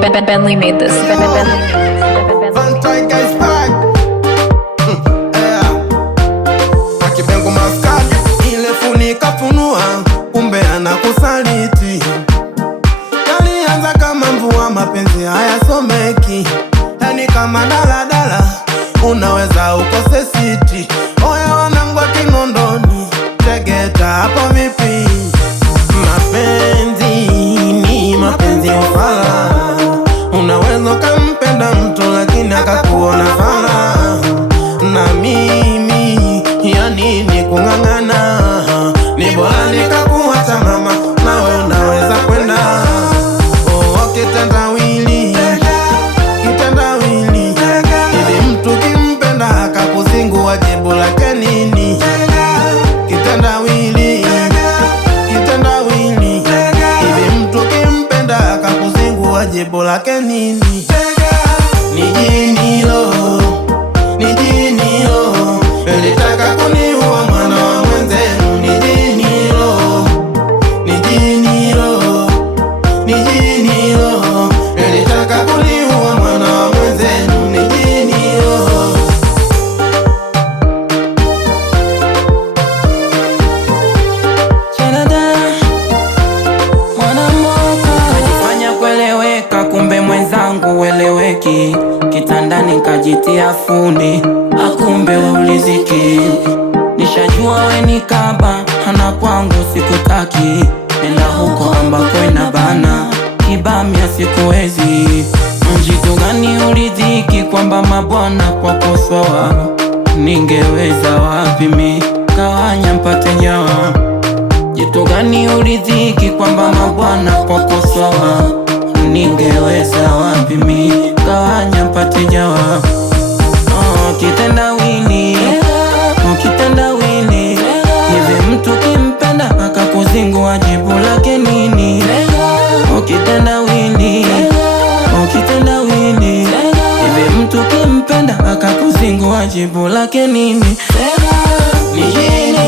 Bentley made this. Van Tryke is back. Akibengu maskani ile funika funua, kumbe anakusaliti. Yalianza kama mvua, mapenzi hayasomeki. Yani kama daladala, unaweza ukose siti. Oya wanangu wa Kinondoni, Tegeta hapo vipi? Mapenzi ni mapenzi ufala. Unaweza ukampenda mtu lakini akakuona fala. Na mimi ya nini kung'ang'ana? Ni bora nikakuacha mama, nawe unaweza kwenda. Oh, kitendawili, kitendawili. Hivi mtu kimpenda akakuzingua, jibu lake nini? Kitendawili, kitendawili. Hivi mtu kimpenda akakuzingua, jibu lake nini? Ni jini lo, ni jini lo. Elitaka kuniua mwana wa mwenzenu. Ni jini lo, ni jini lo, ni jini lo. Elitaka kuniua mwana wa mwenzenu. Ni jini lo. Najifanya kueleweka, kumbe mwenzangu ueleweki. Kitandani kajitia fundi, akumbe uliziki. Nishajua we ni kaba, hana kwangu sikutaki. Nenda huko ambako inabana, kibamia sikuwezi. Mjitu gani ulidhiki kwamba mabwana kwa kosoa? Ningeweza wapi mi kawanya mpate nyawa? Jitu gani ulidhiki kwamba mabwana kwa kosoa? Ningeweza wapi mi kawanya mpate nyawa? Oh, kitendawili, oh, kitendawili. Hivi mtu kimpenda akakuzingua, jibu lake nini? Oh, kitendawili, oh, kitendawili. Hivi mtu kimpenda akakuzingua, jibu lake nini? Ni jini